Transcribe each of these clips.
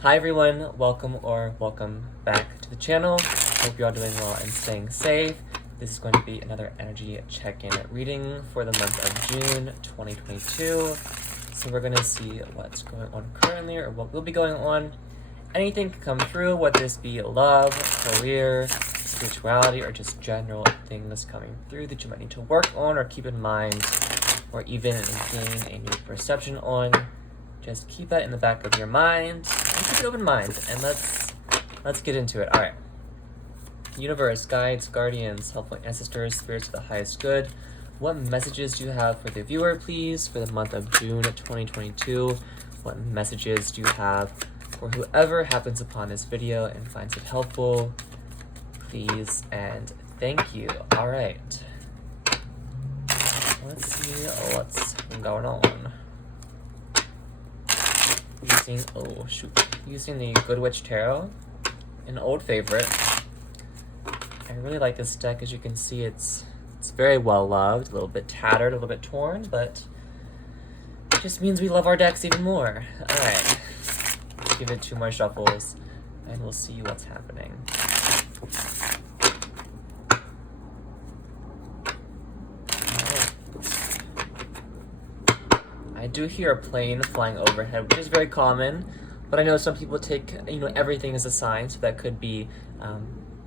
Hi everyone, welcome back to the channel. Hope you're all doing well and staying safe. This is going to be another energy check-in reading for the month of June 2022. So we're going to see what's going on currently or what will be going on. Anything can come through, whether this be love, career, spirituality, or just general things coming through that you might need to work on or keep in mind, or even gain a new perception on. Just keep that in the back of your mind and keep an open mind, and let's get into it. All right. Universe, guides, guardians, helpful ancestors, spirits of the highest good. What messages do you have for the viewer, please, for the month of June 2022? What messages do you have for whoever happens upon this video and finds it helpful? Please and thank you. All right. Let's see what's going on. Using the Good Witch Tarot, an old favorite. I really like this deck. As you can see, it's very well loved, a little bit tattered, a little bit torn, but it just means we love our decks even more. All right, let's give it 2 more shuffles, and we'll see what's happening. I do hear a plane flying overhead, which is very common, but I know some people take, everything as a sign, so that could be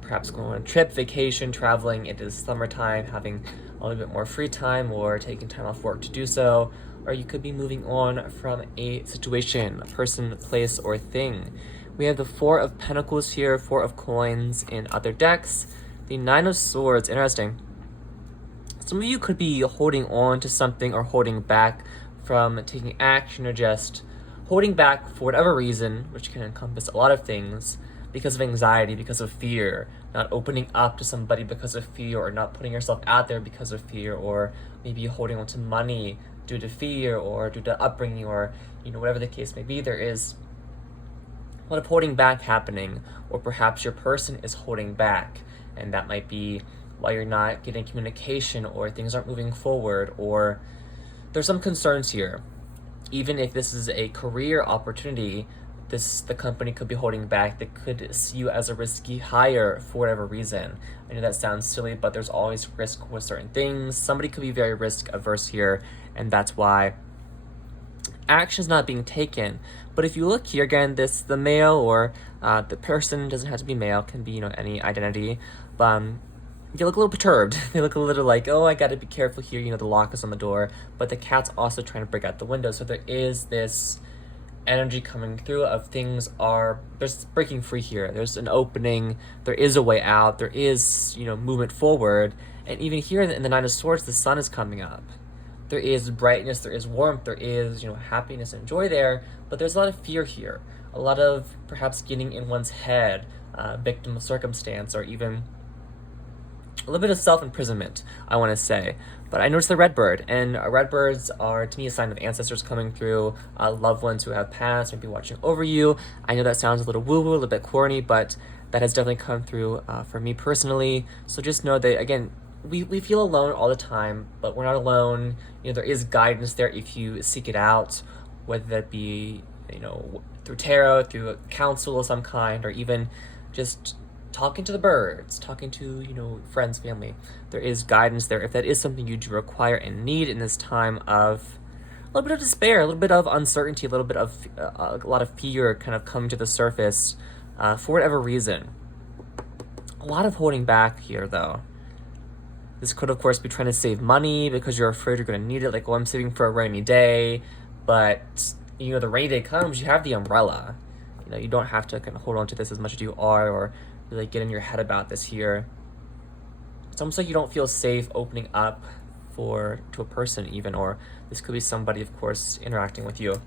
perhaps going on a trip, vacation, traveling. It is summertime, having a little bit more free time, or taking time off work to do so, or you could be moving on from a situation, a person, place, or thing. We have the 4 of Pentacles here, 4 of Coins in other decks, the 9 of Swords. Interesting. Some of you could be holding on to something or holding back from taking action, or just holding back for whatever reason, which can encompass a lot of things, because of anxiety, because of fear, not opening up to somebody because of fear, or not putting yourself out there because of fear, or maybe holding on to money due to fear or due to upbringing, or whatever the case may be. There is a lot of holding back happening, or perhaps your person is holding back, and that might be why you're not getting communication, or things aren't moving forward, or there's some concerns here. Even if this is a career opportunity, the company could be holding back. They could see you as a risky hire for whatever reason. I know that sounds silly, but there's always risk with certain things. Somebody could be very risk averse here, and that's why action is not being taken. But if you look here again, the male, or the person doesn't have to be male, can be any identity. They look a little perturbed. They look a little like, oh, I gotta be careful here, the lock is on the door, but the cat's also trying to break out the window. So there is this energy coming through of there's breaking free here. There's an opening, there is a way out, there is, movement forward. And even here in the 9 of Swords, the sun is coming up. There is brightness, there is warmth, there is, happiness and joy there, but there's a lot of fear here. A lot of perhaps getting in one's head, victim of circumstance, or even a little bit of self-imprisonment, I want to say. But I noticed the red bird, and red birds are, to me, a sign of ancestors coming through, loved ones who have passed, maybe watching over you. I know that sounds a little woo-woo, a little bit corny, but that has definitely come through for me personally. So just know that, again, we feel alone all the time, but we're not alone. There is guidance there if you seek it out, whether that be, through tarot, through a counsel of some kind, or even just talking to the birds, talking to, friends, family. There is guidance there if that is something you do require and need in this time of a little bit of despair, a little bit of uncertainty, a little bit of a lot of fear kind of coming to the surface for whatever reason. A lot of holding back here, though. This could, of course, be trying to save money because you're afraid you're going to need it, like, oh, I'm saving for a rainy day. But, the rainy day comes, you have the umbrella. You don't have to kind of hold on to this as much as you are, or really get in your head about this here. It's almost like you don't feel safe opening up to a person even, or this could be somebody, of course, interacting with you.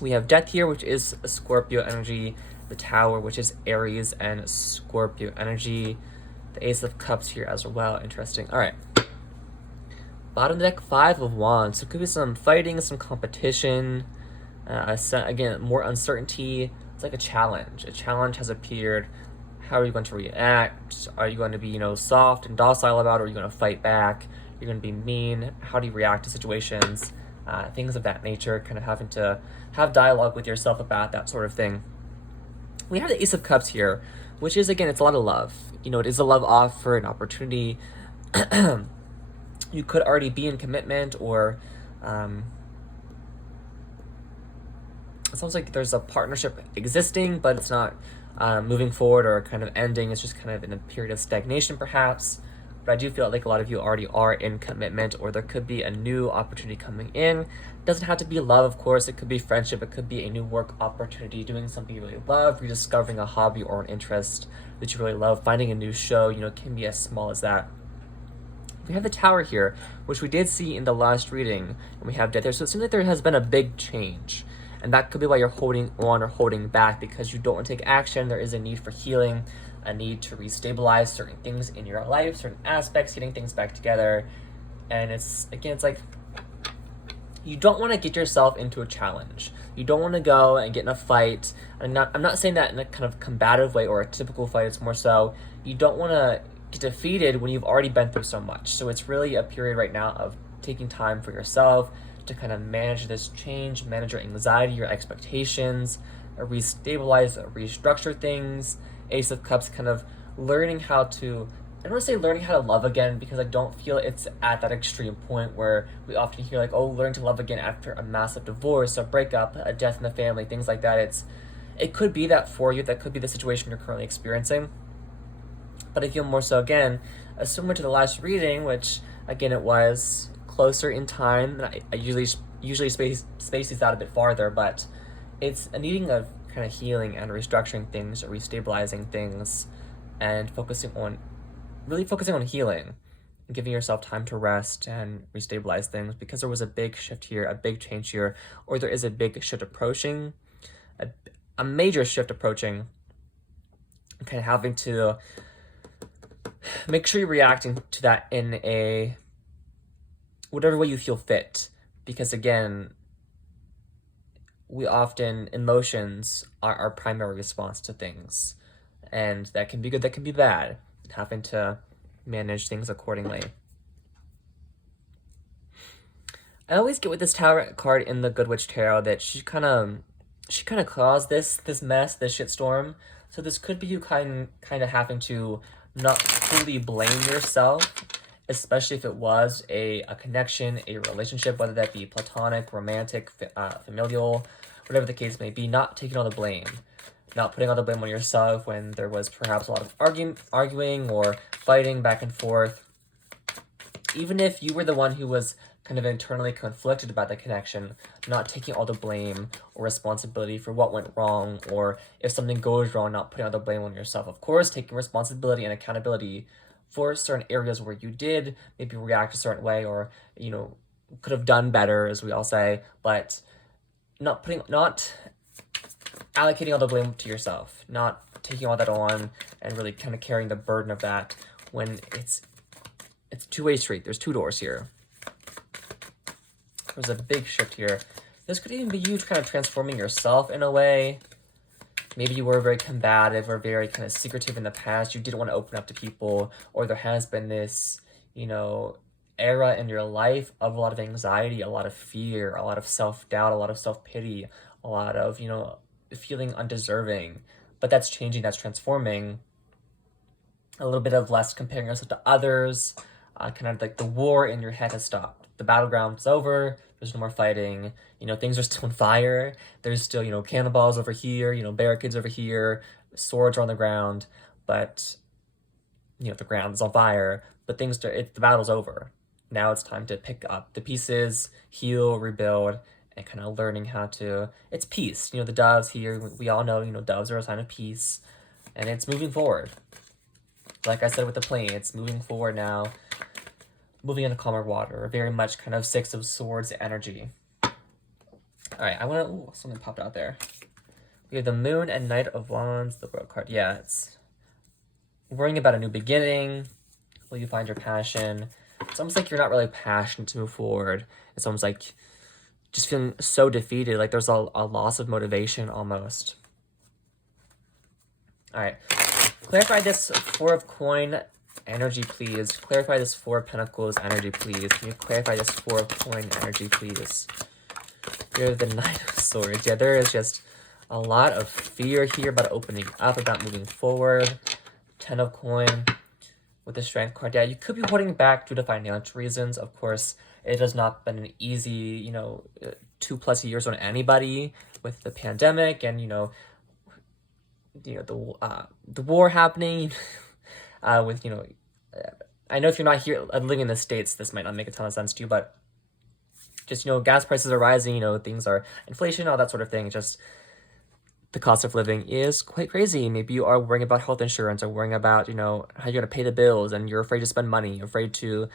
We have Death here, which is a Scorpio energy, the Tower, which is Aries and Scorpio energy, the Ace of Cups here as well. Interesting. All right. Bottom of the deck, 5 of Wands. So it could be some fighting, some competition, again, more uncertainty. It's like a challenge. A challenge has appeared. How are you going to react? Are you going to be, soft and docile about it? Or are you going to fight back? You're going to be mean. How do you react to situations? things of that nature, kind of having to have dialogue with yourself about that sort of thing. We have the Ace of Cups here, which is, again, it's a lot of love. It is a love offer, an opportunity. You could already be in commitment, or it sounds like there's a partnership existing, but it's not moving forward or kind of ending. It's just kind of in a period of stagnation, perhaps. But I do feel like a lot of you already are in commitment, or there could be a new opportunity coming in. It doesn't have to be love, of course. It could be friendship. It could be a new work opportunity, doing something you really love, rediscovering a hobby or an interest that you really love, finding a new show. It can be as small as that. We have the Tower here, which we did see in the last reading, and we have Death there. So it seems like there has been a big change. And that could be why you're holding on or holding back, because you don't want to take action. There is a need for healing, a need to restabilize certain things in your life, certain aspects, getting things back together. And it's like, you don't want to get yourself into a challenge. You don't want to go and get in a fight. I'm not saying that in a kind of combative way or a typical fight. It's more so you don't want to get defeated when you've already been through so much. So it's really a period right now of taking time for yourself to kind of manage this change, manage your anxiety, your expectations, restabilize, restructure things. Ace of Cups, kind of learning how to, I don't want to say learning how to love again, because I don't feel it's at that extreme point where we often hear like, oh, learning to love again after a massive divorce, a breakup, a death in the family, things like that. It could be that for you. That could be the situation you're currently experiencing. But I feel more so, again, similar to the last reading, which, again, it was closer in time. I usually space these out a bit farther, but it's a needing of kind of healing and restructuring things, or restabilizing things, and really focusing on healing and giving yourself time to rest and restabilize things, because there was a big shift here, a big change here, or there is a big shift approaching, a major shift approaching, and kind of having to make sure you're reacting to that in a whatever way you feel fit, because again, we often, emotions are our primary response to things, and that can be good, that can be bad, having to manage things accordingly. I always get with this Tower card in the Good Witch Tarot that she kind of caused this mess, this shitstorm. So this could be you kind of having to not fully blame yourself, especially if it was a connection, a relationship, whether that be platonic, romantic, familial, whatever the case may be, not taking all the blame, not putting all the blame on yourself when there was perhaps a lot of arguing or fighting back and forth. Even if you were the one who was kind of internally conflicted about the connection, not taking all the blame or responsibility for what went wrong, or if something goes wrong, not putting all the blame on yourself. Of course, taking responsibility and accountability for certain areas where you did maybe react a certain way, or could have done better, as we all say, but not allocating all the blame to yourself, not taking all that on and really kind of carrying the burden of that, when it's a two-way street. There's two doors here. There's a big shift here. This could even be you kind of transforming yourself in a way. Maybe you were very combative or very kind of secretive in the past. You didn't want to open up to people, or there has been this, era in your life of a lot of anxiety, a lot of fear, a lot of self-doubt, a lot of self-pity, a lot of, feeling undeserving. But that's changing, that's transforming. A little bit of less comparing yourself to others. Kind of like the war in your head has stopped. The battleground's over. There's no more fighting. Things are still on fire. There's still, cannonballs over here, barricades over here, swords are on the ground, but, the ground's on fire. But the battle's over. Now it's time to pick up the pieces, heal, rebuild, and kind of learning how to, it's peace. The doves here, we all know, doves are a sign of peace, and it's moving forward. Like I said with the plane, it's moving forward now, moving into calmer water, very much kind of Six of Swords energy. All right, something popped out there. We have the Moon and Knight of Wands, the World card. Yeah, it's worrying about a new beginning. Will you find your passion? It's almost like you're not really passionate to move forward. It's almost like just feeling so defeated, like there's a loss of motivation almost. All right, clarify this Four of Coin Energy, please. Clarify this Four of Pentacles energy, please. Can you clarify this Four of Coin energy, please? Here's the Nine of Swords. Yeah, there is just a lot of fear here about opening up, about moving forward. Ten of Coin with the Strength card. Yeah, you could be holding back due to financial reasons. Of course, it has not been an easy, 2+ years on anybody with the pandemic and, the war happening. With, I know if you're not here living in the States, this might not make a ton of sense to you, but just, gas prices are rising, things are inflation, all that sort of thing. Just the cost of living is quite crazy. Maybe you are worrying about health insurance or worrying about, how you're going to pay the bills and you're afraid to spend money. You're afraid to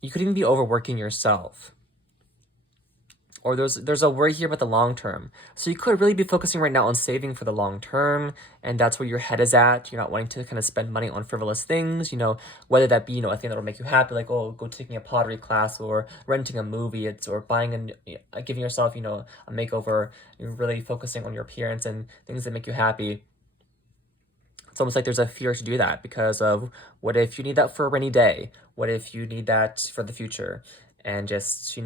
you could even be overworking yourself. Or there's a worry here about the long term. So you could really be focusing right now on saving for the long term, and that's where your head is at. You're not wanting to kind of spend money on frivolous things, whether that be, a thing that'll make you happy, like, oh, go taking a pottery class or renting a movie, or buying giving yourself, a makeover. You're really focusing on your appearance and things that make you happy. It's almost like there's a fear to do that because of what if you need that for a rainy day? What if you need that for the future? And just,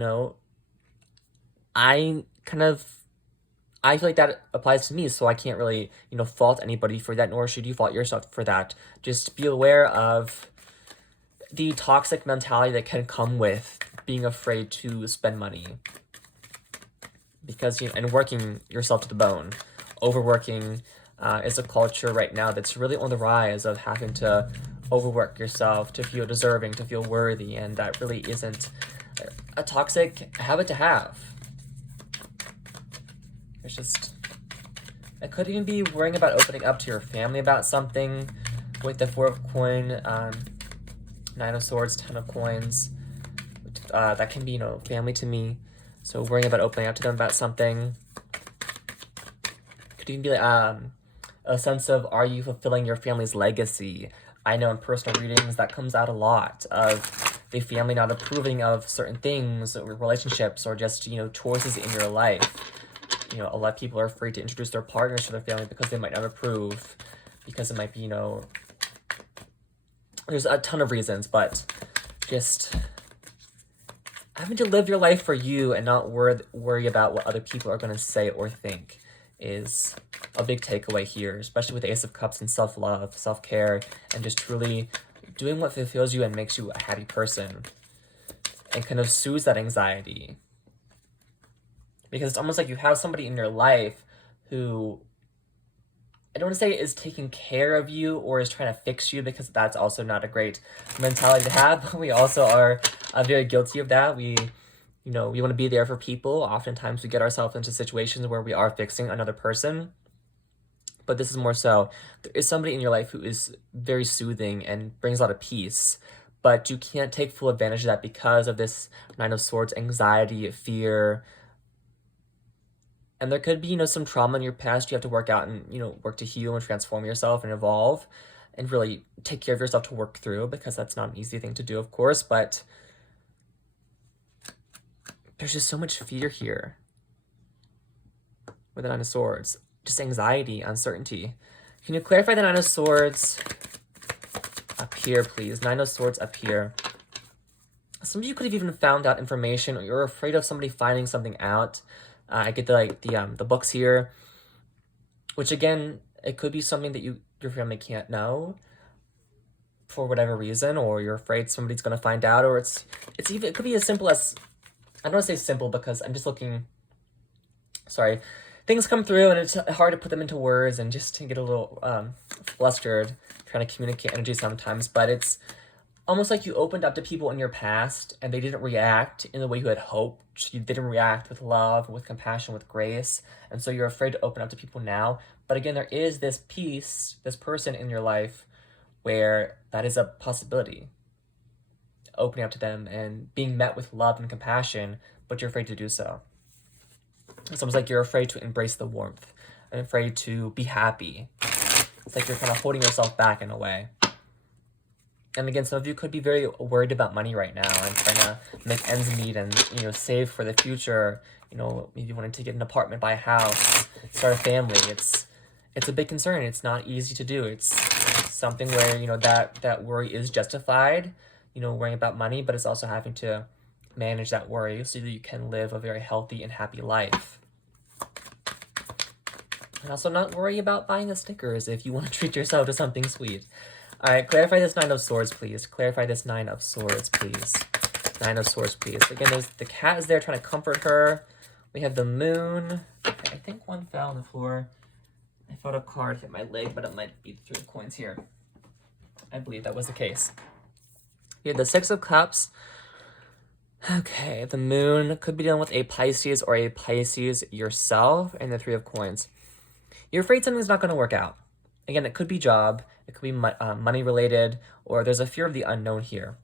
I feel like that applies to me, so I can't really, fault anybody for that, nor should you fault yourself for that. Just be aware of the toxic mentality that can come with being afraid to spend money. Because, and working yourself to the bone. Overworking is a culture right now that's really on the rise of having to overwork yourself to feel deserving, to feel worthy, and that really isn't a toxic habit to have. It's just, I could even be worrying about opening up to your family about something with the Four of Coin, Nine of Swords, Ten of Coins. That can be, family to me. So worrying about opening up to them about something. Could even be like, a sense of, are you fulfilling your family's legacy? I know in personal readings that comes out a lot of the family not approving of certain things or relationships or just, choices in your life. A lot of people are afraid to introduce their partners to their family because they might not approve, because it might be, there's a ton of reasons, but just having to live your life for you and not worry about what other people are going to say or think is a big takeaway here, especially with the Ace of Cups and self-love, self-care, and just truly doing what fulfills you and makes you a happy person and kind of soothes that anxiety. Because it's almost like you have somebody in your life who, I don't want to say is taking care of you or is trying to fix you, because that's also not a great mentality to have. But we also are very guilty of that. We want to be there for people. Oftentimes we get ourselves into situations where we are fixing another person. But this is more so, there is somebody in your life who is very soothing and brings a lot of peace. But you can't take full advantage of that because of this Nine of Swords, anxiety, fear. And there could be, some trauma in your past you have to work out and, work to heal and transform yourself and evolve and really take care of yourself to work through, because that's not an easy thing to do, of course, but there's just so much fear here with the Nine of Swords. Just anxiety, uncertainty. Can you clarify the Nine of Swords up here, please? Nine of Swords up here. Some of you could have even found out information, or you're afraid of somebody finding something out. I get the books here, which again, it could be something that your family can't know for whatever reason, or you're afraid somebody's gonna find out, or it could be as simple as, I don't want to say simple because I'm just looking. Sorry, things come through and it's hard to put them into words and just to get a little flustered trying to communicate energy sometimes, but it's almost like you opened up to people in your past and they didn't react in the way you had hoped. You didn't react with love, with compassion, with grace. And so you're afraid to open up to people now. But again, there is this person in your life where that is a possibility. Opening up to them and being met with love and compassion, but you're afraid to do so. It's almost like you're afraid to embrace the warmth and afraid to be happy. It's like you're kind of holding yourself back in a way. And again, some of you could be very worried about money right now and trying to make ends meet and, save for the future. Maybe wanting to get an apartment, buy a house, start a family. It's a big concern. It's not easy to do. It's something where, you know, that worry is justified, you know, worrying about money, but it's also having to manage that worry so that you can live a very healthy and happy life. And also not worry about buying the Snickers if you want to treat yourself to something sweet. All right, clarify this Nine of Swords, please. Clarify this Nine of Swords, please. Nine of Swords, please. Again, there's the cat is there trying to comfort her. We have the moon. Okay, I think one fell on the floor. I thought a card hit my leg, but it might be the 3 of coins here. I believe that was the case. We have the Six of Cups. Okay, the moon could be dealing with a Pisces or a Pisces yourself, and the 3 of coins. You're afraid something's not going to work out. Again, it could be job, it could be money related, or there's a fear of the unknown here.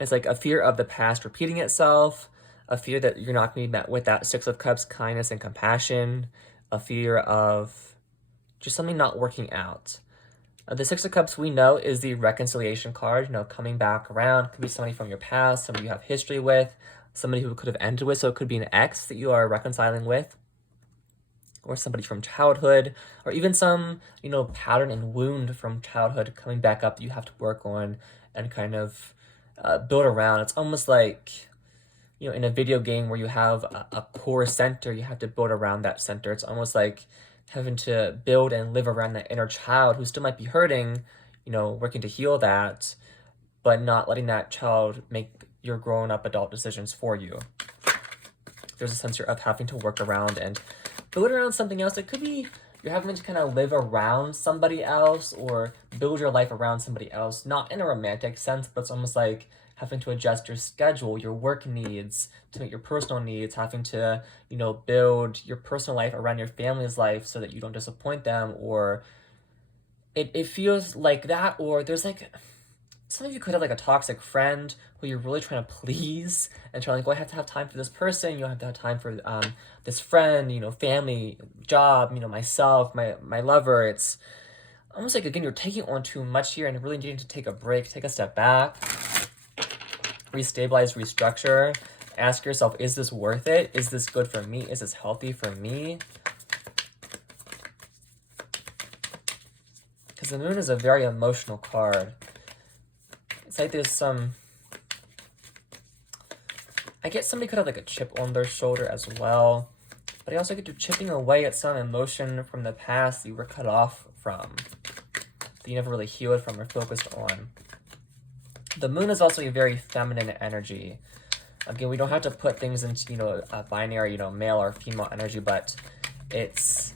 It's like a fear of the past repeating itself, a fear that you're not going to be met with that Six of Cups, kindness and compassion, a fear of just something not working out. The Six of Cups, we know, is the reconciliation card, you know, coming back around. It could be somebody from your past, somebody you have history with, somebody who could have ended with, so it could be an ex that you are reconciling with, or somebody from childhood, or even some, you know, pattern and wound from childhood coming back up that you have to work on and kind of build around. It's almost like, you know, in a video game where you have a core center, you have to build around that center. It's almost like having to build and live around that inner child who still might be hurting, you know, working to heal that, but not letting that child make your grown-up adult decisions for you. There's a sense of having to work around and build around something else. It could be you're having to kind of live around somebody else or build your life around somebody else, not in a romantic sense, but it's almost like having to adjust your schedule, your work needs to meet your personal needs, having to, you know, build your personal life around your family's life so that you don't disappoint them, or it feels like that, or there's like, some of you could have like a toxic friend who you're really trying to please and trying like, well, I have to have time for this person, you have to have time for this friend, you know, family, job, you know, myself, my lover. It's almost like, again, you're taking on too much here and really needing to take a break, take a step back, restabilize, restructure, ask yourself, is this worth it? Is this good for me? Is this healthy for me? Because the moon is a very emotional card. It's like there's some, I get somebody could have like a chip on their shoulder as well, but I also get to chipping away at some emotion from the past that you were cut off from, that you never really healed from or focused on. The moon is also a very feminine energy. Again, we don't have to put things into, you know, a binary, you know, male or female energy, but it's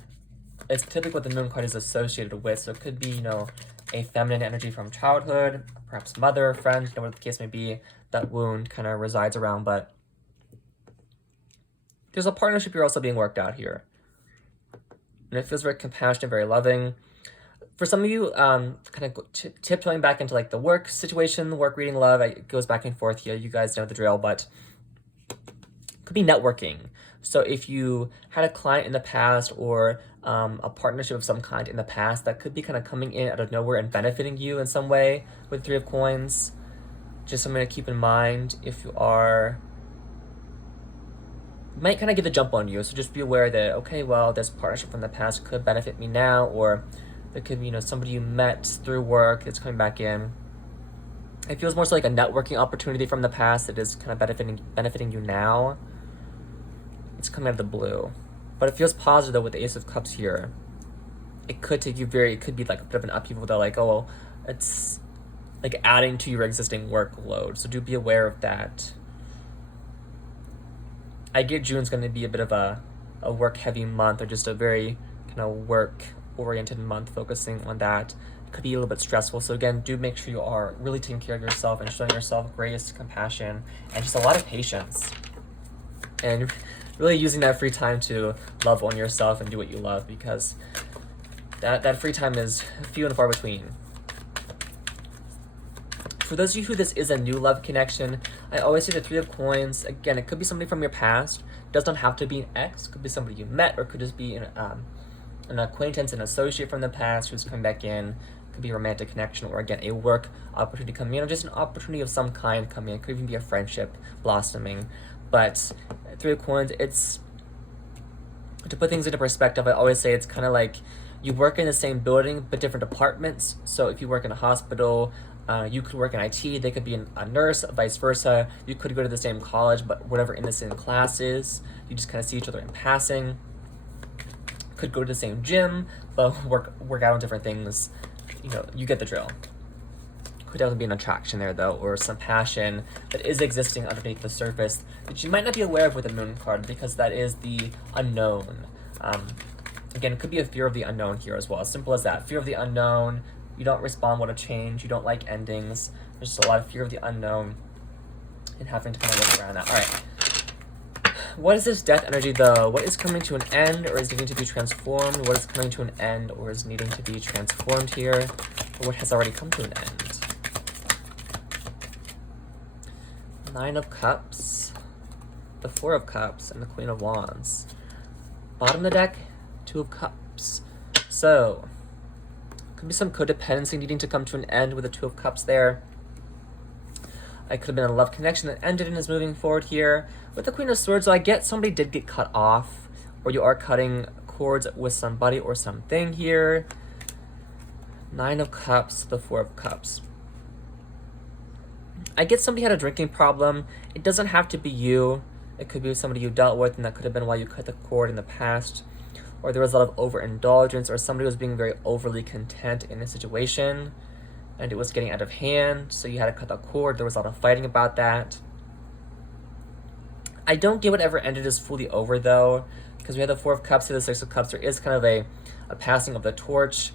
typically what the moon card is associated with. So it could be, you know, a feminine energy from childhood, perhaps mother, friend, you know, whatever the case may be, that wound kind of resides around, but there's a partnership you're also being worked out here. And it feels very compassionate, very loving. For some of you, kind of tiptoeing back into like the work situation, work, reading, love, it goes back and forth here. You guys know the drill, but it could be networking. So if you had a client in the past or a partnership of some kind in the past, that could be kind of coming in out of nowhere and benefiting you in some way with 3 of coins. Just something to keep in mind if you are, might kind of get the jump on you. So just be aware that, okay, well, this partnership from the past could benefit me now, or it could be, you know, somebody you met through work that's coming back in. It feels more so like a networking opportunity from the past that is kind of benefiting you now. It's coming out of the blue. But it feels positive though with the Ace of Cups here. It could take you it could be like a bit of an upheaval though, like, oh, it's like adding to your existing workload. So do be aware of that. I get June's going to be a bit of a work heavy month, or just a very kind of work oriented month, focusing on that. It could be a little bit stressful. So again, do make sure you are really taking care of yourself and showing yourself grace, compassion, and just a lot of patience. And really using that free time to love on yourself and do what you love, because that free time is few and far between. For those of you who this is a new love connection, I always say the 3 of coins. Again, it could be somebody from your past. It does not have to be an ex. It could be somebody you met, or it could just be an acquaintance, an associate from the past who's coming back in. It could be a romantic connection, or again, a work opportunity coming in, or just an opportunity of some kind coming in. It could even be a friendship blossoming. But 3 of coins, it's, to put things into perspective, I always say it's kind of like You work in the same building, but different departments. So if you work in a hospital, you could work in IT, they could be a nurse, vice versa. You could go to the same college, but whatever in the same classes. You just kind of see each other in passing. Could go to the same gym, but work out on different things. You know, you get the drill. Could definitely be an attraction there, though, or some passion that is existing underneath the surface that you might not be aware of with the moon card, because that is the unknown. Again, it could be a fear of the unknown here as well. As simple as that. Fear of the unknown. You don't respond well to change. You don't like endings. There's just a lot of fear of the unknown and having to kind of look around that. All right. What is this death energy, though? What is coming to an end or is needing to be transformed? What is coming to an end or is needing to be transformed here? Or what has already come to an end? Nine of Cups, the Four of Cups, and the Queen of Wands. Bottom of the deck, Two of Cups. So, could be some codependency needing to come to an end with the Two of Cups there. It could have been a love connection that ended and is moving forward here. With the Queen of Swords, so I get somebody did get cut off, or you are cutting cords with somebody or something here. Nine of Cups, the Four of Cups. I get somebody had a drinking problem. It doesn't have to be you. It could be somebody you dealt with, and that could have been why you cut the cord in the past. Or there was a lot of overindulgence, or somebody was being very overly content in a situation, and it was getting out of hand, so you had to cut the cord. There was a lot of fighting about that. I don't get whatever ended is fully over, though, because we have the Four of Cups to the Six of Cups. There is kind of a passing of the torch.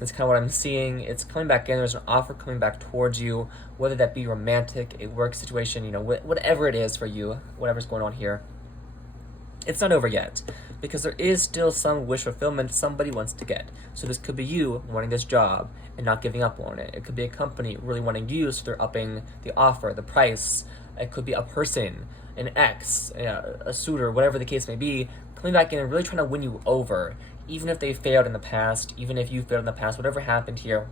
It's kind of what I'm seeing. It's coming back in. There's an offer coming back towards you, whether that be romantic, a work situation, you know, whatever it is for you, whatever's going on here. It's not over yet, because there is still some wish fulfillment somebody wants to get. So this could be you wanting this job and not giving up on it. It could be a company really wanting you, so they're upping the offer, the price. It could be a person, an ex, a suitor, whatever the case may be, coming back in and really trying to win you over. Even if they failed in the past, even if you failed in the past, whatever happened here,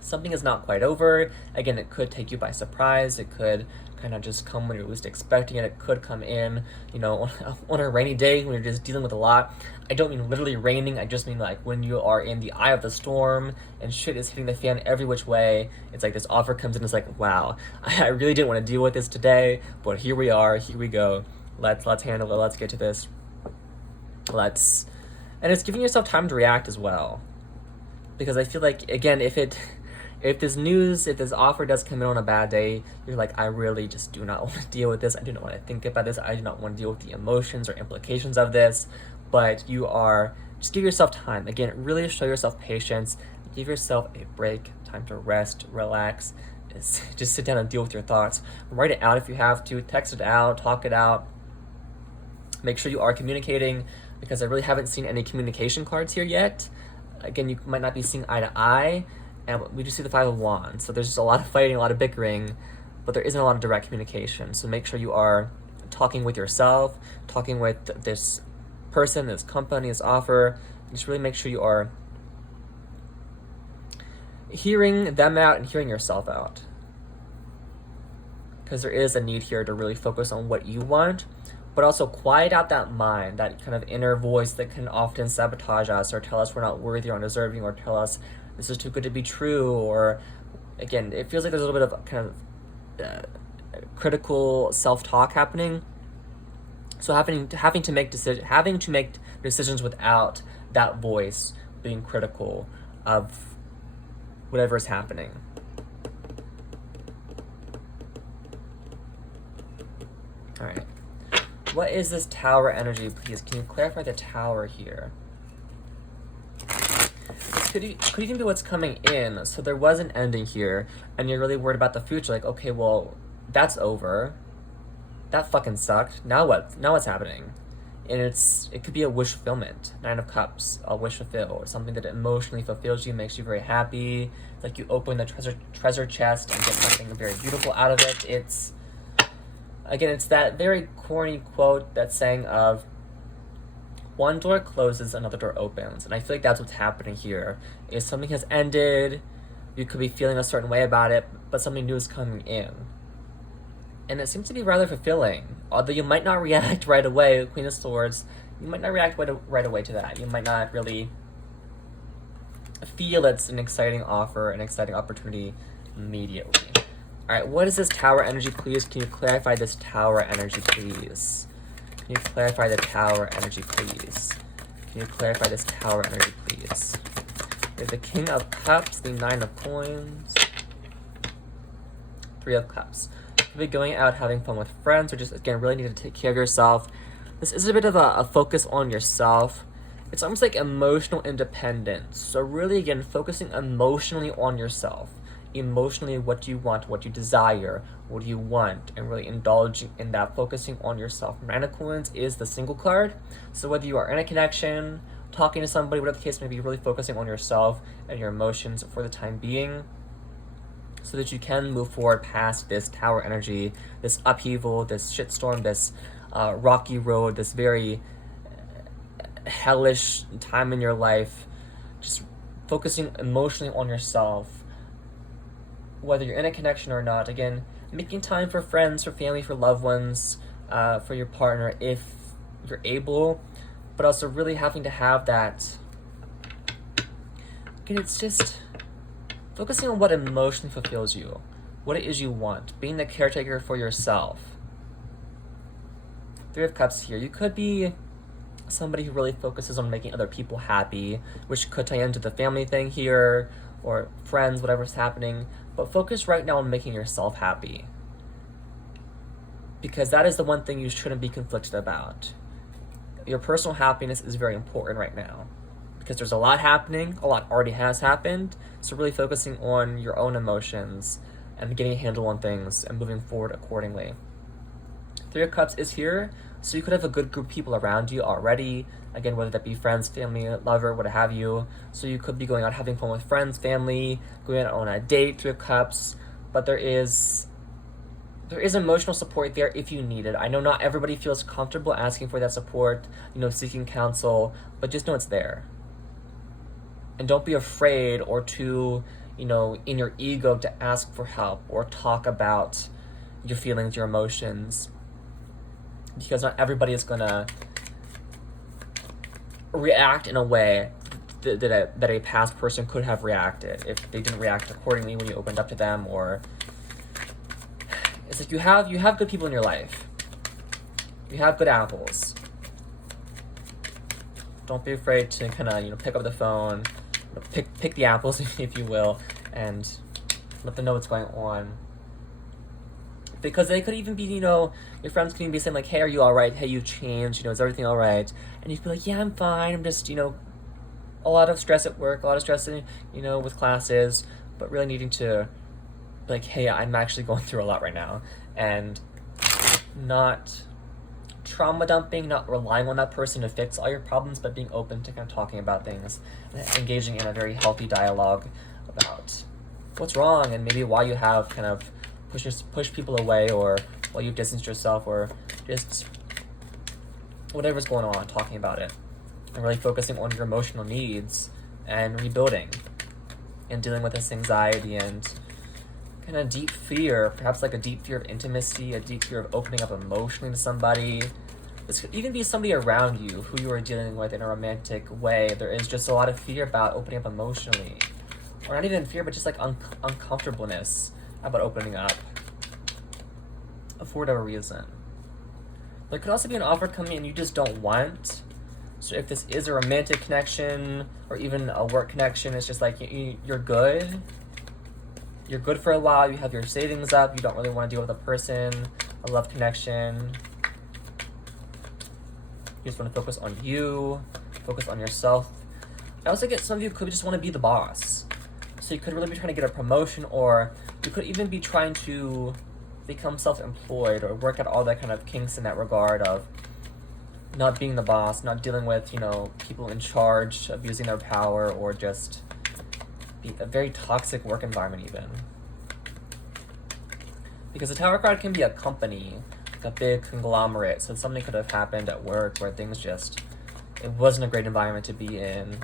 something is not quite over. Again, it could take you by surprise. It could kind of just come when you're least expecting it. It could come in, you know, on a rainy day when you're just dealing with a lot. I don't mean literally raining. I just mean like when you are in the eye of the storm and shit is hitting the fan every which way. It's like this offer comes in. It's like, wow, I really didn't want to deal with this today, but here we are. Here we go. Let's handle it. Let's get to this. And it's giving yourself time to react as well. Because I feel like, again, if this offer does come in on a bad day, you're like, I really just do not want to deal with this. I do not want to think about this. I do not want to deal with the emotions or implications of this. But just give yourself time. Again, really show yourself patience. Give yourself a break, time to rest, relax. Just sit down and deal with your thoughts. Write it out if you have to. Text it out, talk it out. Make sure you are communicating, because I really haven't seen any communication cards here yet. Again, you might not be seeing eye to eye, and we do see the Five of Wands. So there's just a lot of fighting, a lot of bickering, but there isn't a lot of direct communication. So make sure you are talking with yourself, talking with this person, this company, this offer. Just really make sure you are hearing them out and hearing yourself out. Because there is a need here to really focus on what you want, but also quiet out that mind, that kind of inner voice that can often sabotage us or tell us we're not worthy or undeserving, or tell us this is too good to be true, or again, it feels like there's a little bit of kind of critical self-talk happening. So having to make decisions without that voice being critical of whatever is happening. All right. What is this Tower energy, please? Can you clarify the Tower here? Could even be what's coming in. So there was an ending here, and you're really worried about the future. Like, okay, well, that's over. That fucking sucked. Now what? Now what's happening? And it could be a wish fulfillment. Nine of Cups, a wish fulfilled. Something that emotionally fulfills you, makes you very happy. It's like you open the treasure chest and get something very beautiful out of it. Again, it's that very corny quote, that saying of, one door closes, another door opens. And I feel like that's what's happening here. Is something has ended, you could be feeling a certain way about it, but something new is coming in. And it seems to be rather fulfilling. Although you might not react right away, Queen of Swords, you might not react right away to that. You might not really feel it's an exciting offer, an exciting opportunity immediately. All right, what is this Tower energy, please? Can you clarify this Tower energy, please? Can you clarify the Tower energy, please? Can you clarify this Tower energy, please? We have the King of Cups, the Nine of Coins, Three of Cups. You'll be going out having fun with friends, or just, again, really need to take care of yourself. This is a bit of a focus on yourself. It's almost like emotional independence. So really, again, focusing emotionally on yourself. Emotionally, what do you want, what do you desire, what do you want, and really indulging in that, focusing on yourself. Nine of Coins is the single card. So whether you are in a connection, talking to somebody, whatever the case may be, really focusing on yourself and your emotions for the time being, so that you can move forward past this Tower energy, this upheaval, this shitstorm, this rocky road, this very hellish time in your life. Just focusing emotionally on yourself, whether you're in a connection or not. Again, making time for friends, for family, for loved ones, for your partner if you're able, but also really having to have that. Again, it's just focusing on what emotionally fulfills you, what it is you want, being the caretaker for yourself. Three of Cups here. You could be somebody who really focuses on making other people happy, which could tie into the family thing here, or friends, whatever's happening. But focus right now on making yourself happy, because that is the one thing you shouldn't be conflicted about. Your personal happiness is very important right now, because there's a lot happening, a lot already has happened. So really focusing on your own emotions and getting a handle on things and moving forward accordingly. Three of Cups is here, so you could have a good group of people around you already. Again, whether that be friends, family, lover, what have you. So you could be going out having fun with friends, family, going out on a date, Three of Cups. But there is emotional support there if you need it. I know not everybody feels comfortable asking for that support, seeking counsel, but just know it's there. And don't be afraid or too, in your ego to ask for help or talk about your feelings, your emotions, because not everybody is gonna react in a way that a past person could have reacted if they didn't react accordingly when you opened up to them. Or it's like you have good people in your life. You have good apples. Don't be afraid to kind of pick up the phone, pick the apples if you will, and let them know what's going on. Because they could even be, your friends could even be saying like, hey, are you all right? Hey, you changed, is everything all right? And you could be like, yeah, I'm fine. I'm just, a lot of stress at work, a lot of stress, with classes, but really needing to be like, hey, I'm actually going through a lot right now. And not trauma dumping, not relying on that person to fix all your problems, but being open to kind of talking about things and engaging in a very healthy dialogue about what's wrong and maybe why you have kind of push people away, or while you've distanced yourself, or just whatever's going on, talking about it and really focusing on your emotional needs and rebuilding and dealing with this anxiety and kind of deep fear, perhaps like a deep fear of intimacy, a deep fear of opening up emotionally to somebody. This could even be somebody around you who you are dealing with in a romantic way. There is just a lot of fear about opening up emotionally, or not even fear, but just like uncomfortableness about opening up for whatever reason. There could also be an offer coming and you just don't want. So if this is a romantic connection or even a work connection, it's just like you're good. You're good for a while. You have your savings up. You don't really want to deal with a person, a love connection. You just want to focus on you, focus on yourself. I also get some of you could just want to be the boss. So you could really be trying to get a promotion, or you could even be trying to become self-employed or work out all that kind of kinks in that regard of not being the boss, not dealing with, people in charge, abusing their power, or just be a very toxic work environment even. Because the Tower card can be a company, like a big conglomerate, so something could have happened at work where things just, it wasn't a great environment to be in.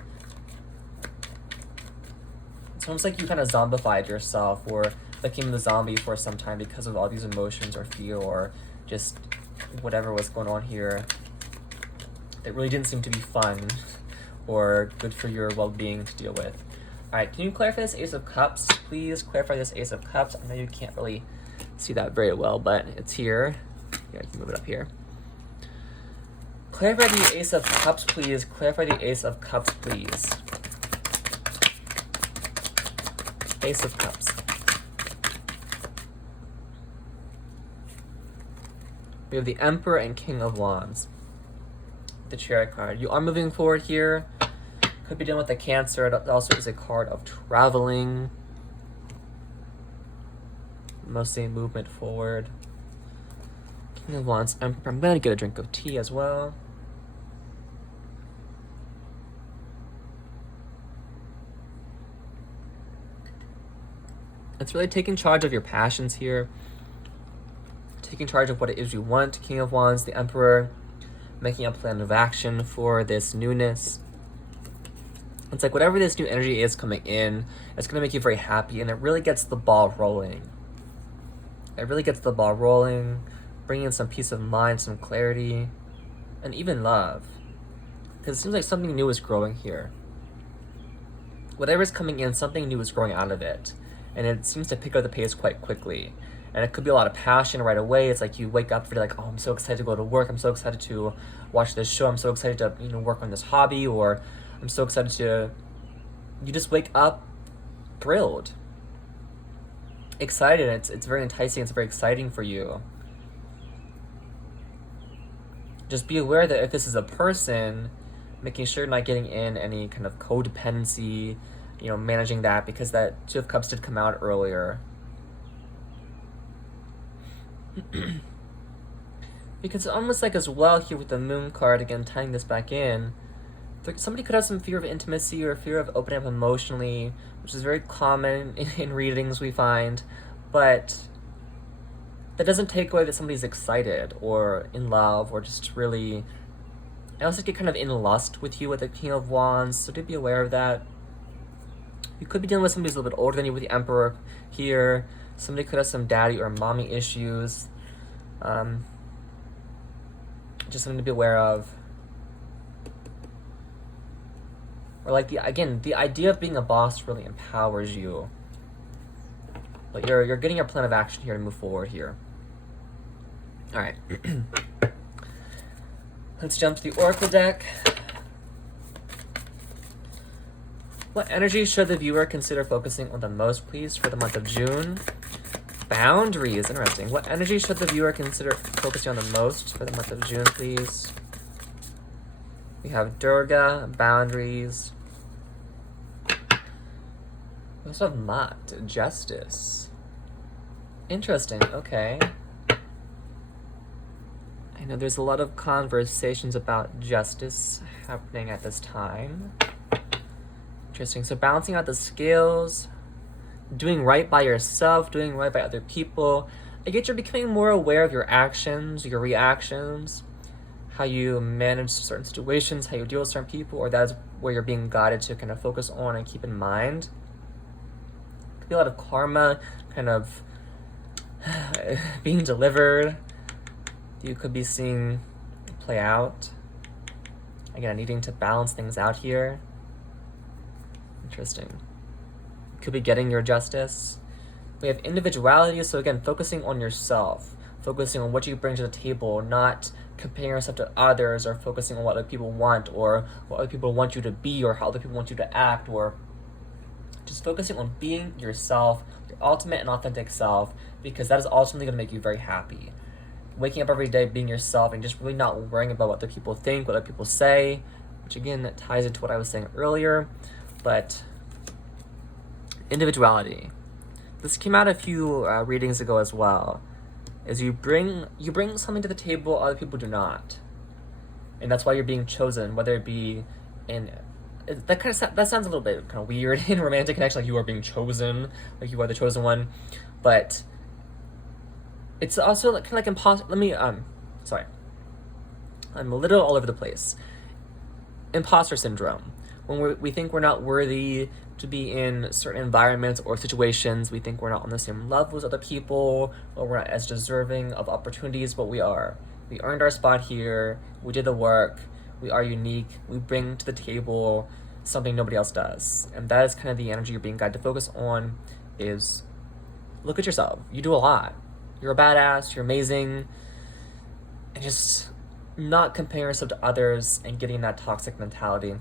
It's almost like you kind of zombified yourself or became the zombie for some time because of all these emotions or fear or just whatever was going on here. that really didn't seem to be fun or good for your well-being to deal with. All right, can you clarify this Ace of Cups? Please clarify this Ace of Cups. I know you can't really see that very well, but it's here. Yeah, you can move it up here. Clarify the Ace of Cups, please. Clarify the Ace of Cups, please. Ace of Cups. We have the Emperor and King of Wands. The Chariot card. You are moving forward here. Could be dealing with a Cancer. It also is a card of traveling. Mostly movement forward. King of Wands, Emperor. I'm going to get a drink of tea as well. It's really taking charge of your passions here. Taking charge of what it is you want. King of Wands, the Emperor. Making a plan of action for this newness. It's like whatever this new energy is coming in, it's going to make you very happy, and it really gets the ball rolling. It really gets the ball rolling, bringing in some peace of mind, some clarity, and even love. Because it seems like something new is growing here. Whatever's coming in, something new is growing out of it. And it seems to pick up the pace quite quickly. And it could be a lot of passion right away. It's like you wake up, you're like, oh, I'm so excited to go to work. I'm so excited to watch this show. I'm so excited to, work on this hobby, or I'm so excited to, you just wake up thrilled, excited. It's very enticing. It's very exciting for you. Just be aware that if this is a person, making sure you're not getting in any kind of codependency, managing that, because that Two of Cups did come out earlier. Because it's almost like as well here with the Moon card, again, tying this back in, somebody could have some fear of intimacy or fear of opening up emotionally, which is very common in readings we find, but that doesn't take away that somebody's excited or in love or just really, I also get kind of in lust with you with the King of Wands, so do be aware of that. You could be dealing with somebody who's a little bit older than you with the Emperor here. Somebody could have some daddy or mommy issues. Just something to be aware of. Or like the idea of being a boss really empowers you. But you're getting your plan of action here to move forward here. Alright. Let's jump to the Oracle deck. What energy should the viewer consider focusing on the most, please, for the month of June? Boundaries. Interesting. What energy should the viewer consider focusing on the most for the month of June, please? We have Durga, boundaries. We also have Mat, justice. Interesting. Okay. I know there's a lot of conversations about justice happening at this time. Interesting. So balancing out the scales, doing right by yourself, doing right by other people. I get you're becoming more aware of your actions, your reactions, how you manage certain situations, how you deal with certain people, or that's where you're being guided to kind of focus on and keep in mind. Could be a lot of karma kind of being delivered. You could be seeing play out. Again, needing to balance things out here. Interesting. Could be getting your justice. We have individuality, so again, focusing on yourself, focusing on what you bring to the table, not comparing yourself to others, or focusing on what other people want, or what other people want you to be, or how other people want you to act, or just focusing on being yourself, your ultimate and authentic self, because that is ultimately going to make you very happy. Waking up every day being yourself and just really not worrying about what other people think, what other people say, which again, that ties into what I was saying earlier. But individuality. This came out a few readings ago as well. Is you bring something to the table other people do not, and that's why you're being chosen. Whether it be in that sounds a little bit kind of weird in romantic connection, like you are being chosen, like you are the chosen one, but it's also kind of like impossible. Sorry, I'm a little all over the place. Imposter syndrome. When we think we're not worthy to be in certain environments or situations, we think we're not on the same level as other people, or we're not as deserving of opportunities, but we are. We earned our spot here, we did the work, We are unique. We bring to the table something nobody else does. And that is kind of the energy you're being guided to focus on is look at yourself. You do a lot. You're a badass. You're amazing. And just not comparing yourself to others and getting that toxic mentality,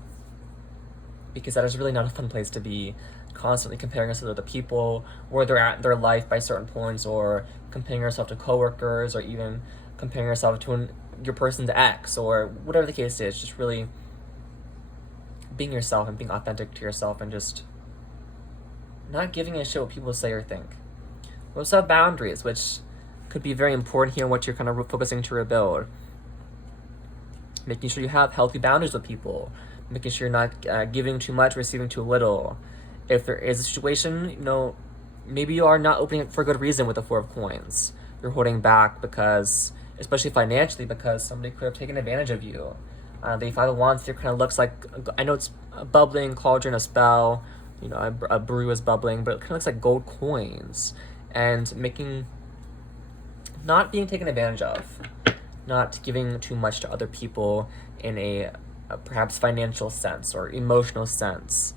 because that is really not a fun place to be, constantly comparing yourself to other people, where they're at in their life by certain points, or comparing yourself to coworkers, or even comparing yourself to your person's ex, or whatever the case is. Just really being yourself and being authentic to yourself, and just not giving a shit what people say or think. We also have boundaries, which could be very important here in what you're kind of focusing to rebuild. Making sure you have healthy boundaries with people, making sure you're not giving too much, receiving too little. If there is a situation, maybe you are not opening it for a good reason with the Four of Coins. You're holding back because, especially financially, because somebody could have taken advantage of you. The Five of Wands here kind of looks like, I know it's a bubbling cauldron, a spell, a brew is bubbling, but it kind of looks like gold coins. And not being taken advantage of, not giving too much to other people in a perhaps financial sense or emotional sense.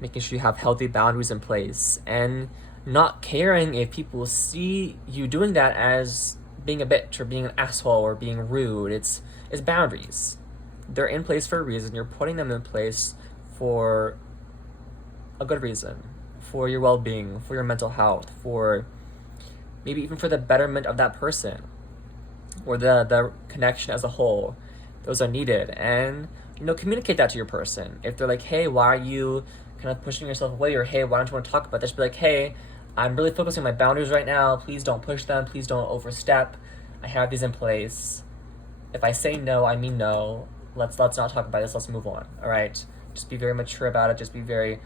Making sure you have healthy boundaries in place, and not caring if people see you doing that as being a bitch or being an asshole or being rude. It's boundaries. They're in place for a reason. You're putting them in place for a good reason, for your well-being, for your mental health, for maybe even for the betterment of that person or the connection as a whole. Those are needed. And communicate that to your person. If they're like, hey, why are you kind of pushing yourself away, or hey, why don't you want to talk about this? Be like, hey, I'm really focusing on my boundaries right now. Please don't push them. Please don't overstep. I have these in place. If I say no, I mean no. Let's not talk about this. Let's move on. All right. Just be very mature about it. Just be very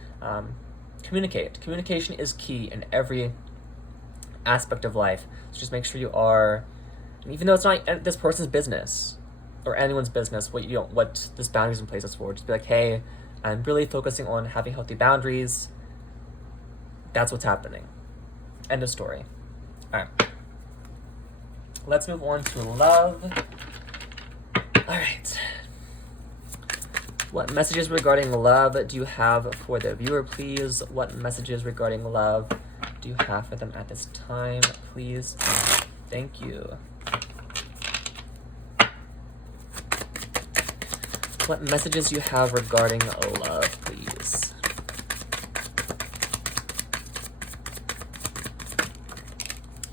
communicate. Communication is key in every aspect of life. So just make sure you are, even though it's not this person's business or anyone's business, what this boundaries in place is for. Just be like, hey, I'm really focusing on having healthy boundaries. That's what's happening. End of story. All right. Let's move on to love. All right. What messages regarding love do you have for the viewer, please? What messages regarding love do you have for them at this time, please? Thank you. What messages you have regarding love, please?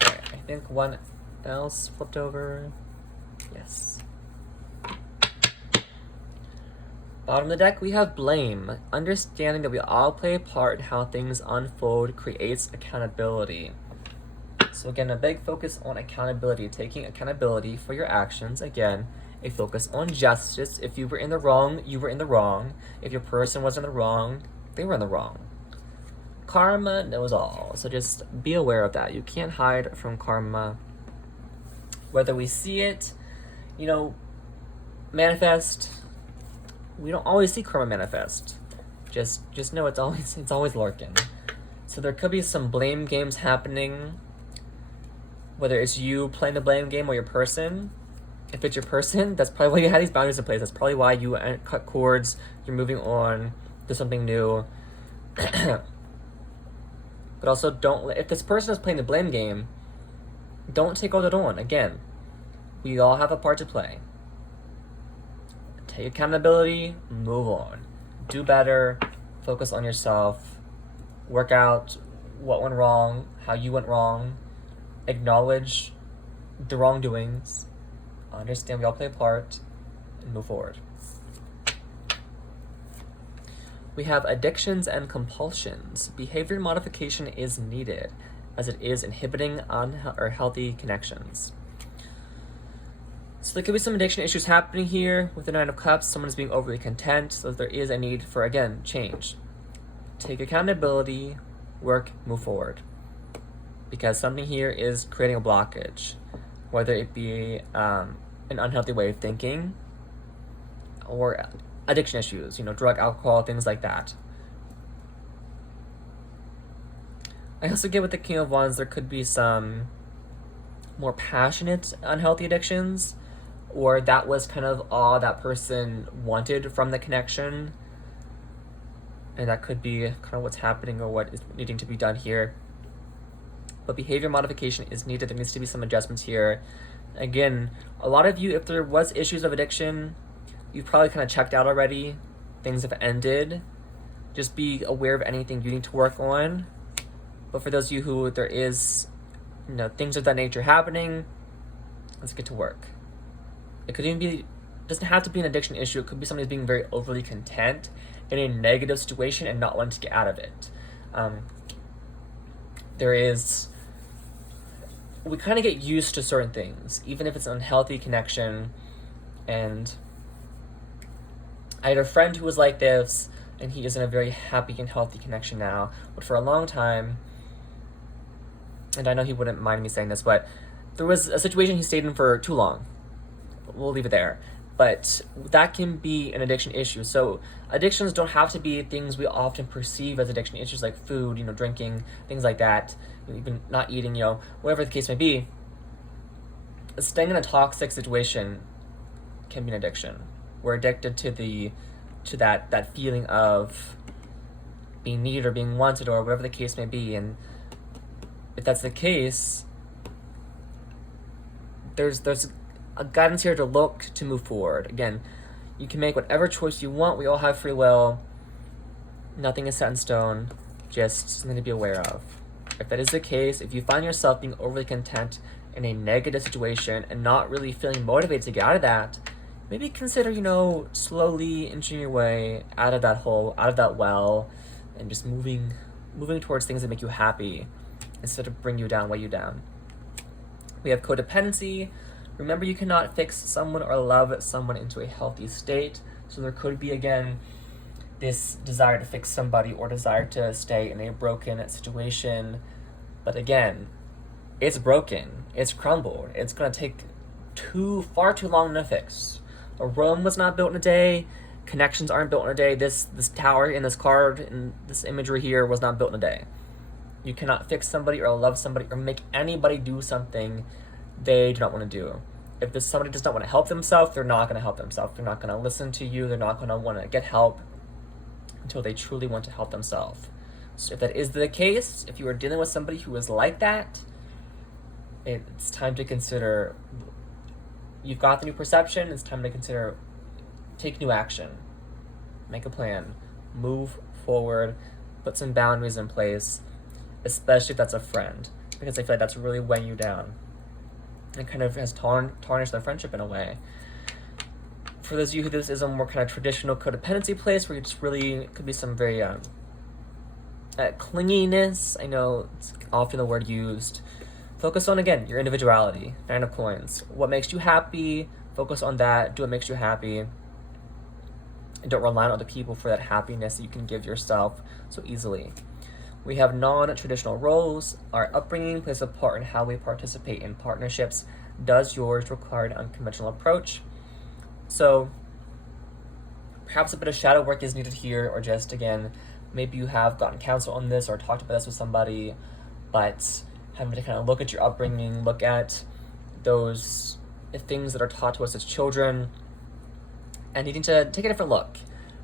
Alright, I think one else flipped over. Yes. Bottom of the deck, we have blame. Understanding that we all play a part in how things unfold creates accountability. So again, a big focus on accountability, taking accountability for your actions. Again, a focus on justice. If you were in the wrong, you were in the wrong. If your person was in the wrong, they were in the wrong. Karma knows all, so just be aware of that. You can't hide from karma. Whether we see it, manifest, we don't always see karma manifest. Just know it's always lurking. So there could be some blame games happening, whether it's you playing the blame game or your person. If it's your person, that's probably why you have these boundaries in place. That's probably why you cut cords, you're moving on to something new. But also if this person is playing the blame game, don't take all that on. Again, we all have a part to play. Take accountability, move on. Do better, focus on yourself, work out what went wrong, how you went wrong, acknowledge the wrongdoings, understand we all play a part, and move forward. We have addictions and compulsions. Behavior modification is needed, as it is inhibiting unhealthy connections. So there could be some addiction issues happening here with the Nine of Cups. Someone is being overly content, so there is a need for, again, change. Take accountability, work, move forward. Because something here is creating a blockage, whether it be an unhealthy way of thinking or addiction issues, drug, alcohol, things like that. I also get with the King of Wands, there could be some more passionate unhealthy addictions, or that was kind of all that person wanted from the connection. And that could be kind of what's happening or what is needing to be done here. But behavior modification is needed. There needs to be some adjustments here. Again, a lot of you, if there was issues of addiction, you've probably kind of checked out already. Things have ended. Just be aware of anything you need to work on. But for those of you who there is, things of that nature happening, let's get to work. It could even be, doesn't have to be an addiction issue. It could be somebody being very overly content in a negative situation and not wanting to get out of it. We kind of get used to certain things, even if it's an unhealthy connection. And I had a friend who was like this, and he is in a very happy and healthy connection now. But for a long time, and I know he wouldn't mind me saying this, but there was a situation he stayed in for too long. We'll leave it there. But that can be an addiction issue. So addictions don't have to be things we often perceive as addiction issues, like food, drinking, things like that, even not eating, whatever the case may be. Staying in a toxic situation can be an addiction. We're addicted to that feeling of being needed or being wanted or whatever the case may be. And if that's the case, there's a guidance here to look to move forward. Again, you can make whatever choice you want. We all have free will. Nothing is set in stone. Just something to be aware of. If that is the case, if you find yourself being overly content in a negative situation and not really feeling motivated to get out of that, maybe consider, slowly inching your way out of that hole, out of that well, and just moving towards things that make you happy instead of bring you down, weigh you down. We have codependency. Remember, you cannot fix someone or love someone into a healthy state. So there could be, again, this desire to fix somebody or desire to stay in a broken situation. But again, it's broken. It's crumbled. It's going to take far too long to fix. A Rome was not built in a day. Connections aren't built in a day. This tower in this card and this imagery here was not built in a day. You cannot fix somebody or love somebody or make anybody do something they do not want to do. If somebody does not want to help themselves, they're not going to help themselves. They're not going to listen to you. They're not going to want to get help until they truly want to help themselves. So if that is the case, if you are dealing with somebody who is like that, it's time to consider, you've got the new perception, it's time to consider, take new action, make a plan, move forward, put some boundaries in place, especially if that's a friend, because I feel like that's really weighing you down. It kind of has tarnished their friendship in a way. For those of you who this is a more kind of traditional codependency place where you just really, could be some very clinginess. I know it's often the word used. Focus on, again, your individuality. 9 of Coins. What makes you happy, focus on that, do what makes you happy. And don't rely on other people for that happiness that you can give yourself so easily. We have non-traditional roles. Our upbringing plays a part in how we participate in partnerships. Does yours require an unconventional approach? So perhaps a bit of shadow work is needed here, or just, again, maybe you have gotten counsel on this or talked about this with somebody, but having to kind of look at your upbringing, look at those things that are taught to us as children, and needing to take a different look.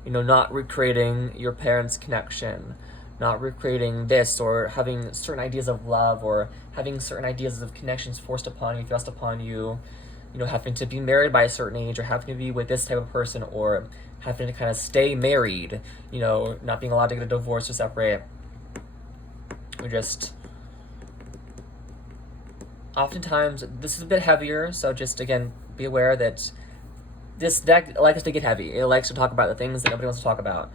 Not recreating your parents' connection, not recreating this, or having certain ideas of love, or having certain ideas of connections forced upon you, thrust upon you, having to be married by a certain age, or having to be with this type of person, or having to kind of stay married, not being allowed to get a divorce or separate. Oftentimes, this is a bit heavier, so just, again, be aware that this deck likes to get heavy. It likes to talk about the things that nobody wants to talk about.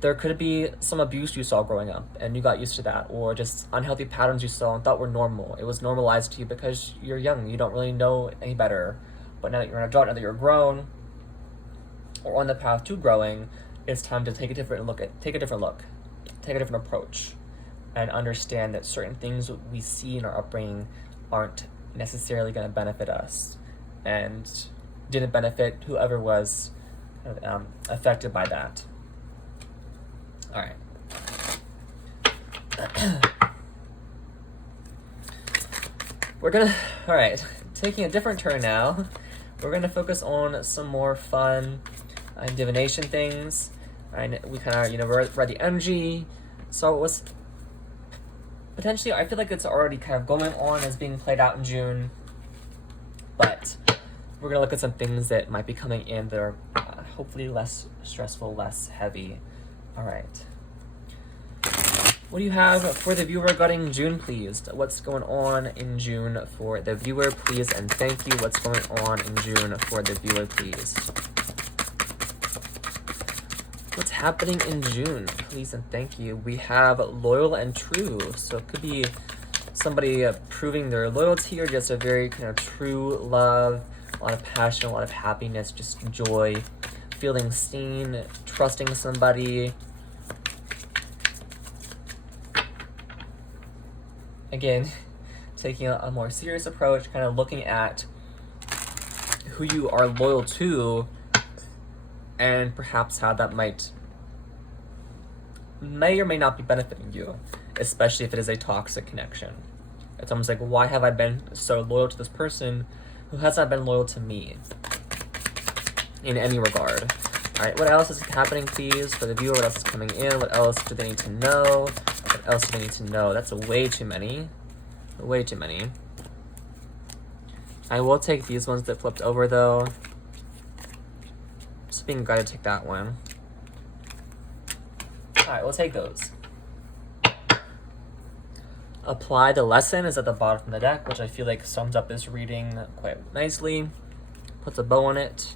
There could be some abuse you saw growing up, and you got used to that, or just unhealthy patterns you saw and thought were normal. It was normalized to you because you're young. You don't really know any better. But now that you're an adult, now that you're grown, or on the path to growing, it's time to take a different look, take a different approach, and understand that certain things we see in our upbringing aren't necessarily going to benefit us, and didn't benefit whoever was affected by that. All right. All right, taking a different turn now. We're going to focus on some more fun divination things. And we kind of, read the energy. So it was potentially, I feel like it's already kind of going on as being played out in June. But we're going to look at some things that might be coming in that are hopefully less stressful, less heavy. All right. What do you have for the viewer regarding June, please? What's going on in June for the viewer, please? And thank you. What's going on in June for the viewer, please? What's happening in June, please? And thank you. We have loyal and true. So it could be somebody proving their loyalty or just a very kind of true love, a lot of passion, a lot of happiness, just joy, feeling seen, trusting somebody. Again, taking a more serious approach, kind of looking at who you are loyal to and perhaps how that may or may not be benefiting you, especially if it is a toxic connection. It's almost like, why have I been so loyal to this person who has not been loyal to me in any regard? All right, what else is happening, please, for the viewer? What else is coming in? What else do they need to know? What else do they need to know? That's way too many. Way too many. I will take these ones that flipped over, though. Just being guided to take that one. Alright, we'll take those. Apply the lesson is at the bottom of the deck, which I feel like sums up this reading quite nicely. Puts a bow on it.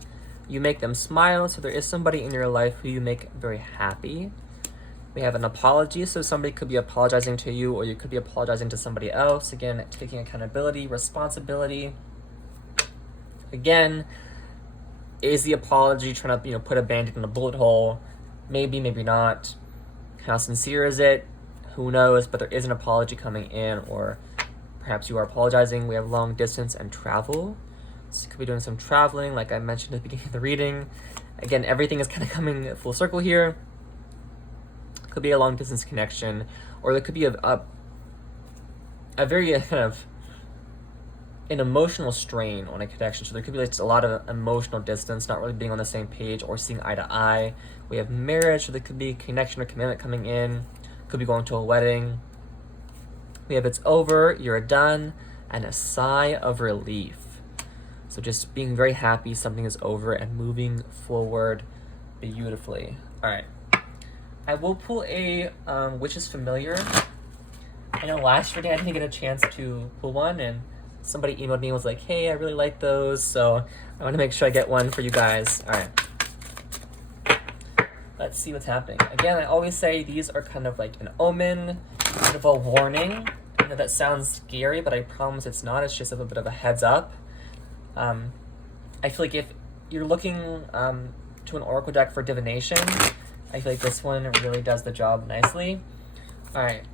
You make them smile, so there is somebody in your life who you make very happy. We have an apology, so somebody could be apologizing to you, or you could be apologizing to somebody else. Again, taking accountability, responsibility. Again, is the apology trying to, put a band-aid in a bullet hole? Maybe, maybe not. How sincere is it? Who knows? But there is an apology coming in, or perhaps you are apologizing. We have long distance and travel. So you could be doing some traveling, like I mentioned at the beginning of the reading. Again, everything is kind of coming full circle here. Could be a long distance connection, or there could be a very kind of an emotional strain on a connection. So there could be like a lot of emotional distance, not really being on the same page or seeing eye to eye. We have marriage, so there could be connection or commitment coming in. Could be going to a wedding. We have it's over, you're done, and a sigh of relief. So just being very happy something is over and moving forward beautifully. All right. I will pull a which is familiar. I know last reading I didn't get a chance to pull one, and somebody emailed me and was like, hey, I really like those, so I want to make sure I get one for you guys. All right. Let's see what's happening. Again, I always say these are kind of like an omen, kind of a warning. I know that sounds scary, but I promise it's not. It's just a little bit of a heads up. I feel like if you're looking to an oracle deck for divination, I feel like this one really does the job nicely. All right.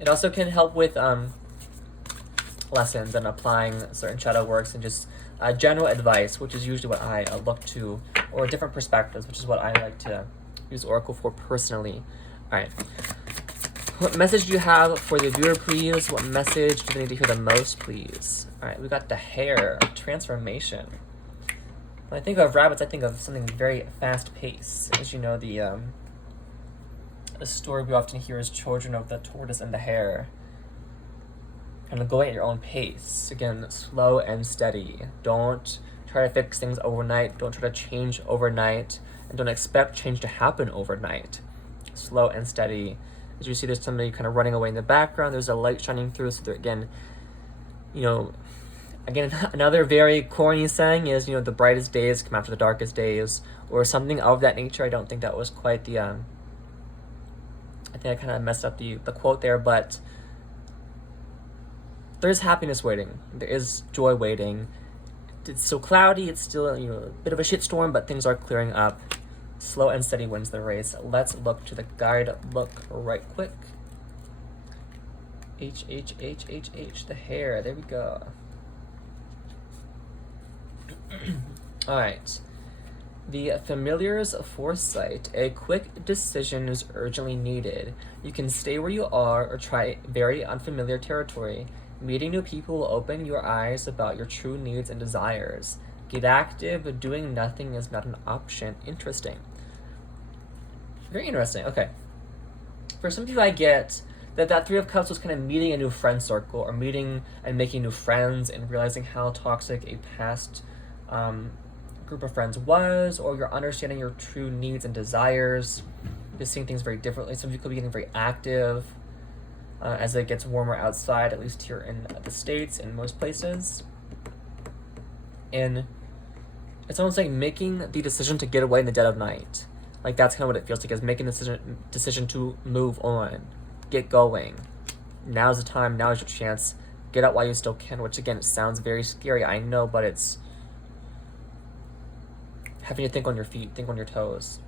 It also can help with lessons and applying certain shadow works and just general advice, which is usually what I look to, or different perspectives, which is what I like to use oracle for personally. All right. What message do you have for the viewer, please? What message do they need to hear the most, please? All right, we got the hair, transformation. When I think of rabbits, I think of something very fast-paced. As you know, the story we often hear is Children of the Tortoise and the Hare. Kind of going at your own pace. Again, slow and steady. Don't try to fix things overnight. Don't try to change overnight. And don't expect change to happen overnight. Slow and steady. As you see, there's somebody kind of running away in the background. There's a light shining through. So again, another very corny saying is, the brightest days come after the darkest days, or something of that nature. I don't think that was quite the, I think I kind of messed up the quote there, but there's happiness waiting. There is joy waiting. It's still cloudy. It's still, a bit of a shitstorm, but things are clearing up. Slow and steady wins the race. Let's look to the guide book right quick. H, the hair. There we go. All right. The familiar's foresight. A quick decision is urgently needed. You can stay where you are or try very unfamiliar territory. Meeting new people will open your eyes about your true needs and desires. Get active, but doing nothing is not an option. Interesting. Very interesting. Okay. For some people, I get that Three of Cups was kind of meeting a new friend circle, or meeting and making new friends and realizing how toxic a past group of friends was, or you're understanding your true needs and desires. You're seeing things very differently. Some people could be getting very active as it gets warmer outside, at least here in the States, in most places. And it's almost like making the decision to get away in the dead of night. Like, that's kind of what it feels like, is making the decision to move on, get going. Now's the time, now is your chance. Get out while you still can, which again, it sounds very scary, I know, but it's having to think on your feet, think on your toes.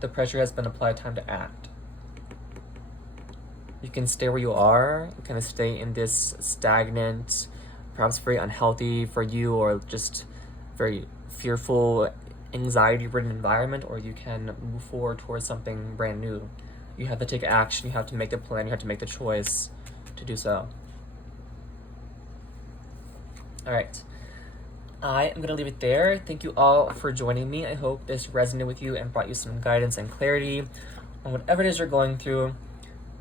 The pressure has been applied, time to act. You can stay where you are, you kind of stay in this stagnant, perhaps very unhealthy for you, or just very fearful, anxiety-ridden environment, or you can move forward towards something brand new. You have to take action, you have to make the plan, you have to make the choice to do so. All right. I am going to leave it there. Thank you all for joining me. I hope this resonated with you and brought you some guidance and clarity on whatever it is you're going through.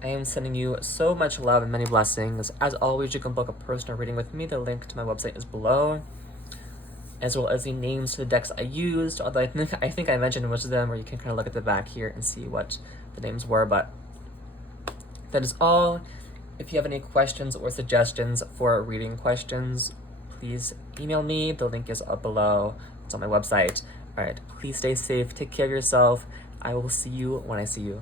I am sending you so much love and many blessings. As always, you can book a personal reading with me. The link to my website is below, as well as the names to the decks I used, although I think I mentioned most of them, or you can kind of look at the back here and see what the names were, but that is all. If you have any questions or suggestions for reading questions, please email me. The link is up below. It's on my website. All right, please stay safe. Take care of yourself. I will see you when I see you.